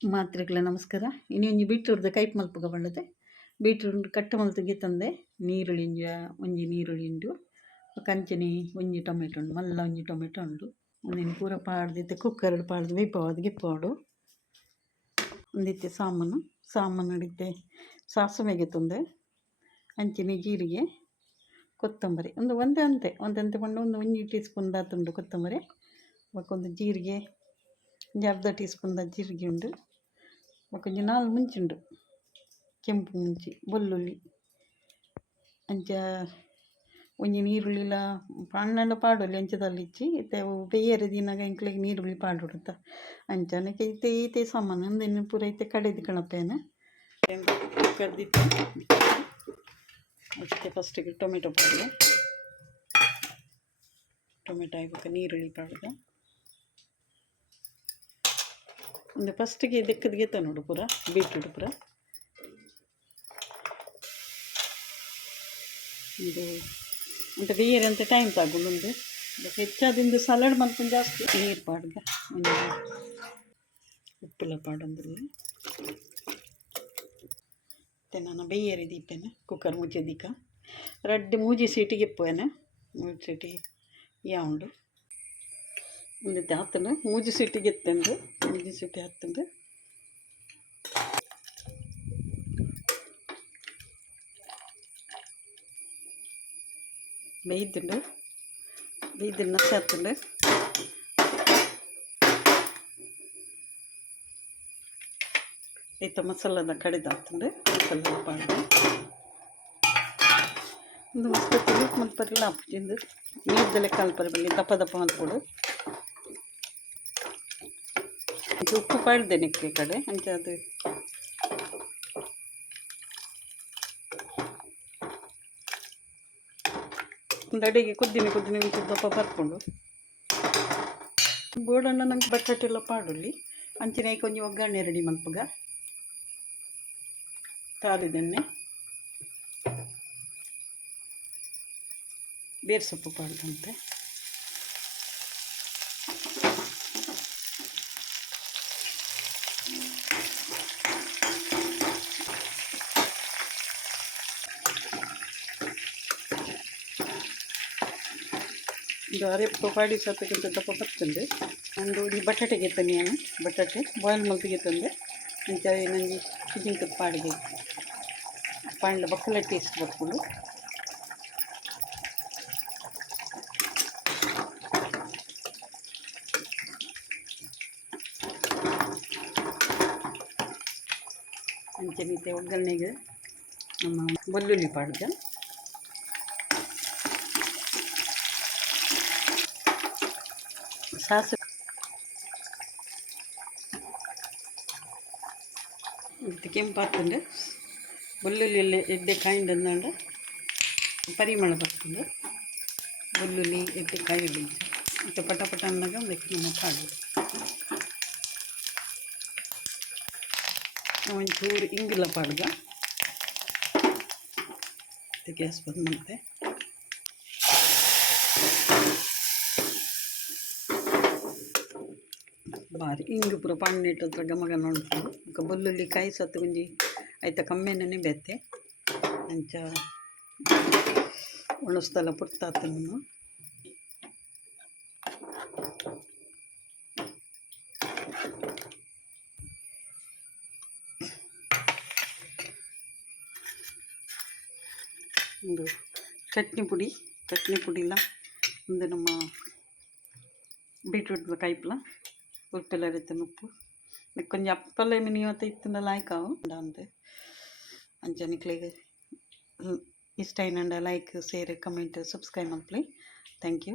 ಮಾತ್ರೆಗಳ ನಮಸ್ಕಾರ. ಇನ್ನು ಒಂಜಿ ಬೀಟ್ರೂಟ್‌ದ ಕೈಪ್ ಮಲ್ಪುಗ ಬಳ್ಳದೆ. ಬೀಟ್ರೂಟ್ ಕಟ್ಟ ಮಲ್ತುಗೆ ತಂದೆ ನೀರುಳ್ಳಿ ಒಂಜಿ ನೀರುಳ್ಳಿ ಉಂಡು, ಕಂಚನೆ ಒಂಜಿ ಟೊಮೆಟೊ ಉಂಡು, ಮಲ್ಲ ಒಂಜಿ ಟೊಮೆಟೊ ಉಂಡು. ಒಂದಿನ ಪೂರ ಪಾಡ್ದಿತ್ತೆ ಕುಕ್ಕರ್ಡ್ ಪಾಡ್ದು ವೇಪವಾದು ಗಿಪ್ಪವಾಡು. ಒಂದಿತ್ತೆ ಸಾಮಾನು ಅಡಿತ್ತೆ ಸಾಸುವೆಗೆ ತುಂದೆ ಅಂಚಿನ ಜೀರಿಗೆ ಕೊತ್ತಂಬರಿ ಒಂದಂತೆ ಪಂಡ ಒಂಜಿ ಟೀ ಸ್ಪೂನ್ ದಾತುಂಡು ಕೊತ್ತಂಬರಿ. ಒಂದು ಜೀರಿಗೆ ಒಂಜಿ ಅರ್ಧ ಟೀ ಸ್ಪೂನ್ ಜೀರಿಗೆ ಉಂಡು. ಒಂಜಿ 4 ಮುಂಚುಂಡು, ಕೆಂಪು ಮುಂಚಿ ಬೆಳ್ಳುಳ್ಳಿ ಅಂಚ ಒಂಜಿ ನೀರುಳ್ಳಿಲ ಪಣ್ಣೆಲ್ಲ ಪಾಡೊಲಿ ಅಂಚದಲ್ಲಿ ಇಚ್ಚಿ ಇತ್ತೆ ಬೇಯರೆ ದಿನಾಗ ಇಂಕ್ಲೆಗ್ ನೀರುಳ್ಳಿ ಪಾಡೊಡುತ್ತ ಅಂಚನಕ್ಕೆ ಈತೆ ಸಾಮಾನು ಒಂದಿನ ಪೂರ ಇತ್ತೆ ಕಡೆದು ಕಣಪೇನ ಕರ್ದಿತ್ತು. ಅಷ್ಟೇ ಫಸ್ಟಿಗೆ ಟೊಮೆಟೊ ಪಾಡ್ದೆ, ಟೊಮೆಟೊ ಆಯ್ಬೇಕು ನೀರುಳ್ಳಿ ಪಾಡ್ದೆ. ಒಂದು ಫಸ್ಟಿಗೆ ದೆಕ್ಕದ ಗೆತ್ತ ನೋಡು ಪೂರ ಬೀಟ್ರೂಟ್ ಪೂರ ಇದು ಅಂತ ಬೇರೆ ಅಂತ ಟೈಮ್ ತಗೊಂಡು ಹೆಚ್ಚಾದಿಂದ ಸಲಾಡ್ ಮಾಡ್ಕೊಂಡು ಜಾಸ್ತಿ ನೀರು ಪಾಡ್ಗ ಒಂದು ಉಪ್ಪೆಲ್ಲ ಪಾಡಂದ್ರಲ್ಲಿ ಮತ್ತು ನಾನು ಬೇಯರೆ ದೀಪೇನೆ ಕುಕ್ಕರ್ ಮುಚ್ಚೆ ದೀಕ ರಡ್ಡು ಮೂಜಿ ಸೀಟಿಗೆ ಇಪ್ಪೇನೆ ಮೂಜಿ ಸೀಟಿ ಉಂಡು ಒಂದೈತೆ ಹತ್ತಂಡು ಮೂಜಿ ಸೀಟಿಗೆ ಎತ್ತಂಡು ಮೂಜಿ ಸೀಟಿ ಹತ್ತಂಡು ಬೇಯ್ದುಂಡು ಹತ್ತಂಡು ಐತ ಮಸಾಲದ ಕಡೆದು ಹತ್ತಂಡು ಮಸಾಲ ಪಾಡ್ದು ಒಂದು ಮಸ್ತ್ ಮಲ್ಪರಿಲ್ಲ ಹಾಕ್ತಿಂದು ನೀರ್ದಲ್ಲೇ ಕಾಲ್ಪರಿ ಬಲ್ಲಿ ದಪ್ಪ ಮಲ್ಪೊಡು. ಉಪ್ಪು ಪಾಡ್ದೆ ನೆಕ್ಕೆ ಕಡೆ ಅಂಚ ಅದು ಒಂದು ಅಡಿಗೆ ಕುದ್ದಿನ ಒಂಚೂರು ದಪ್ಪ ಬರ್ಕೊಂಡು ಬೋಡಣ್ಣ ನಂಗೆ ಬಟಾಟೆ ಎಲ್ಲ ಪಾಡೊಲ್ಲಿ ಅಂಚಿನ ಕೊಂಚ ಒಗ್ಗರಣೆ ರೆಡಿ ಮಲ್ಪುಗ ತಾಲಿದೆಣ್ಣೆ ಬೇರೆ ಸೊಪ್ಪು ಪಾಡ್ದಂತೆ ಇದು ಅರೆಪ್ಪ ಪಾಡಿ ಸತ್ತಕ್ಕಿಂತ ದಪ್ಪ ಬರ್ತಂದೆ. ಒಂದು ಈ ಬಟಾಟೆಗೆ ತಂದೆ ನಾನು ಬಟಾಟೆ ಬಾಯ್ಲ್ ಮಲ್ತಿಗೆ ತಂದೆ ಅಂಚ ನನಗೆ ಚಿಜಿಂಕದ ಪಾಡಿಗೆ ಪಾಂಡ ಬಕ್ಕಲ ಟೇಸ್ಟ್ ಬರ್ಕೊಂಡು ಅಂಚೆ ಒಗ್ಗರಣೆಗೆ ನಮ್ಮ ಬೆಳ್ಳುಳ್ಳಿ ಪಾಡ್ದ ಸಾಸು ಇದು ಕೆಂಪು ಹಾಕ್ಕೊಂಡು ಬೆಳ್ಳುಳ್ಳಿ ಎಲ್ಲ ಎಡ್ಡೆ ಕಾಯಿಂದಂದ ಪರಿಮಳ ಬರ್ತದೆ. ಬೆಳ್ಳುಳ್ಳಿ ಎಡ್ಡೆ ಕಾಯಿ ಬೀಜ ಮತ್ತು ಪಟ ಅಂದಾಗ ನಮ್ಮ ಪಾಡು ಒಂಚೂರು ಇಂಗಿಲ್ಲ ಪಾಡ್ಗ ಗ್ಯಾಸ್ ಬಂದು ಮತ್ತೆ ಬಾರಿ ಹಿಂಗೆ ಪೂರ ಪಣ್ಣೆಟ್ಟು ಹತ್ರ ಗಮಗನ ಉಂಟು ಈಗ ಬೆಳ್ಳುಳ್ಳಿ ಕಾಯಿ ಸತ್ತು ಗುಂಜಿ ಆಯ್ತಾ ಕಮ್ಮೆನೇ ಬೇತೆ ಅಂಚ ಒಣಸ್ತಲ ಪುಟ್ಟಾತ ನಾನು ಒಂದು ಚಟ್ನಿ ಪುಡಿಲ್ಲ ಒಂದು ನಮ್ಮ ಬೀಟ್ರೂಟ್ ಕೈಪ್ಲ ಉಪ್ಪೆಲ್ಲ ಇರುತ್ತೆ ಉಪ್ಪು ಕೊಂಚ ಅಪ್ಪಲ್ಲ ಮಿನಿವತ್ತ ಇತ್ತಂಡ ಲಾಯ್ಕಾವು ಅಂದೆ ಅಂಚನಿಕ್ಲೆಗೆ ಇಷ್ಟ ಏನಂಡ ಲೈಕ್ ಶೇರ್ ಕಮೆಂಟ್ ಸಬ್ಸ್ಕ್ರೈಬ್ ಮಲ್ಪಲಿ. Thank you.